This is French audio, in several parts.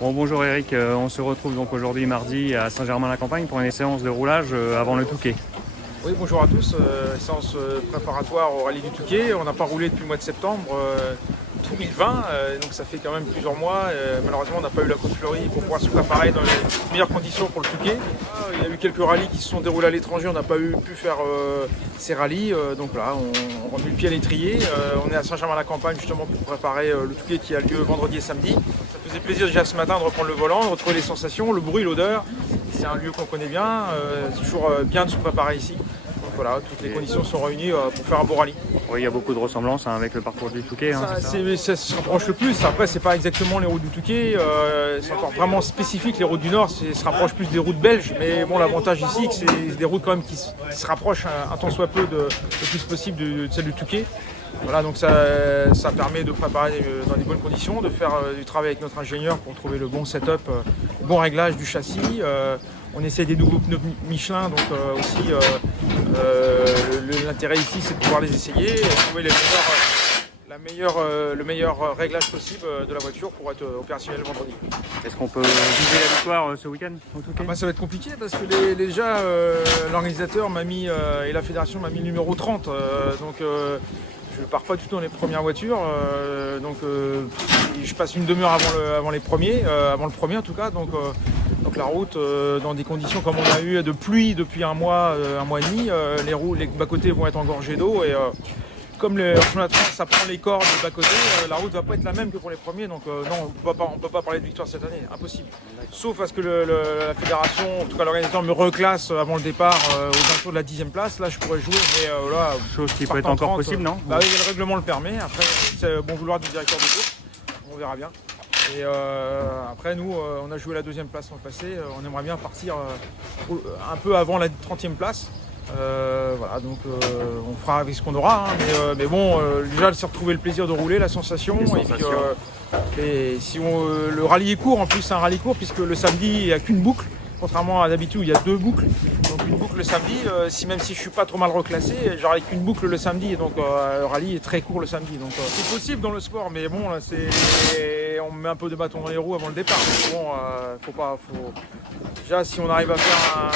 Bon, bonjour Eric, on se retrouve donc aujourd'hui mardi à Saint-Germain-la-Campagne pour une séance de roulage avant le Touquet. Oui, bonjour à tous. Séance préparatoire au rallye du Touquet. On n'a pas roulé depuis le mois de septembre 2020, donc ça fait quand même plusieurs mois. Malheureusement, on n'a pas eu la côte fleurie pour pouvoir se préparer dans les meilleures conditions pour le Touquet. Il y a eu quelques rallyes qui se sont déroulés à l'étranger, on n'a pas pu faire ces rallyes. Donc là, on remet le pied à l'étrier. On est à Saint-Germain-la-Campagne justement pour préparer le Touquet qui a lieu vendredi et samedi. Ça faisait plaisir déjà ce matin de reprendre le volant, de retrouver les sensations, le bruit, l'odeur. C'est un lieu qu'on connaît bien, c'est toujours bien de se préparer ici. Donc voilà, toutes les conditions sont réunies pour faire un beau rallye. Oui, il y a beaucoup de ressemblances avec le parcours du Touquet. Ça se rapproche le plus. Après, c'est pas exactement les routes du Touquet. C'est encore vraiment spécifique. Les routes du Nord, se rapprochent plus des routes belges. Mais bon, l'avantage ici, c'est que c'est des routes quand même qui se rapprochent un tant soit peu le plus possible de celle du Touquet. Voilà, donc ça permet de préparer dans des bonnes conditions, de faire du travail avec notre ingénieur pour trouver le bon setup, le bon réglage du châssis. On essaie des nouveaux pneus Michelin, donc aussi l'intérêt ici c'est de pouvoir les essayer et trouver le meilleur réglage possible de la voiture pour être opérationnel vendredi. Est-ce qu'on peut viser la victoire ce week-end au Touquet? Ça va être compliqué parce que déjà l'organisateur m'a mis et la fédération m'a mis le numéro 30, donc je pars pas du tout dans les premières voitures, donc je passe une demi-heure avant le premier en tout cas, donc la route dans des conditions comme on a eu de pluie depuis un mois et demi, les bas-côtés vont être engorgés d'eau et comme le championnat de France ça prend les cordes des bas-côtés, la route va pas être la même que pour les premiers, donc non, on peut pas parler de victoire cette année, impossible. Sauf à ce que la fédération, en tout cas l'organisateur me reclasse avant le départ aux alentours de la 10e place, là je pourrais jouer, mais là... Chose qui peut être encore possible, non? Oui, le règlement le permet, après c'est bon vouloir du directeur de course, on verra bien. Et après nous, on a joué la 2e place l'an passé, on aimerait bien partir un peu avant la 30e place. Voilà, donc on fera avec ce qu'on aura, hein, mais bon, déjà c'est retrouver le plaisir de rouler, la sensation. Et si le rallye est court, en plus c'est un rallye court puisque le samedi il n'y a qu'une boucle, contrairement à d'habitude il y a 2 boucles. Donc une boucle le samedi, même si je suis pas trop mal reclassé, j'aurai qu'une boucle le samedi, et donc le rallye est très court le samedi. Donc c'est possible dans le sport, mais bon là on met un peu de bâton dans les roues avant le départ. Mais bon, déjà si on arrive à faire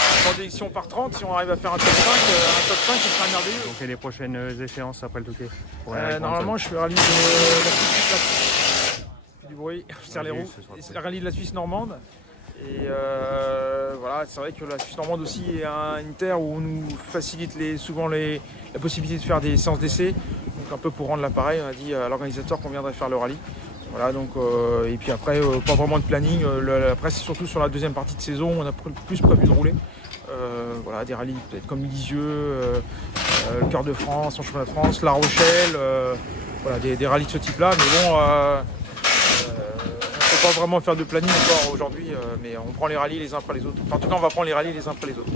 si on part 30, si on arrive à faire un top 5, ce sera merveilleux. Donc et les prochaines échéances après le Touquet? Normalement je fais le rallye de la Suisse, du bruit, je serre les roues. C'est le rallye de la Suisse normande. Et voilà, c'est vrai que la Suisse normande aussi est une terre où on nous facilite souvent la possibilité de faire des séances d'essai. Donc un peu pour rendre l'appareil, on a dit à l'organisateur qu'on viendrait faire le rallye. Voilà, donc, et puis après, pas vraiment de planning. Après, c'est surtout sur la 2e partie de saison, on a plus prévu de rouler. Voilà, des rallyes peut-être comme Lisieux, le Cœur de France, le Championnat de France, La Rochelle, voilà, des rallyes de ce type-là. Mais bon, on ne peut pas vraiment faire de planning encore aujourd'hui, mais on prend les rallyes les uns après les autres. Enfin, en tout cas, on va prendre les rallyes les uns après les autres.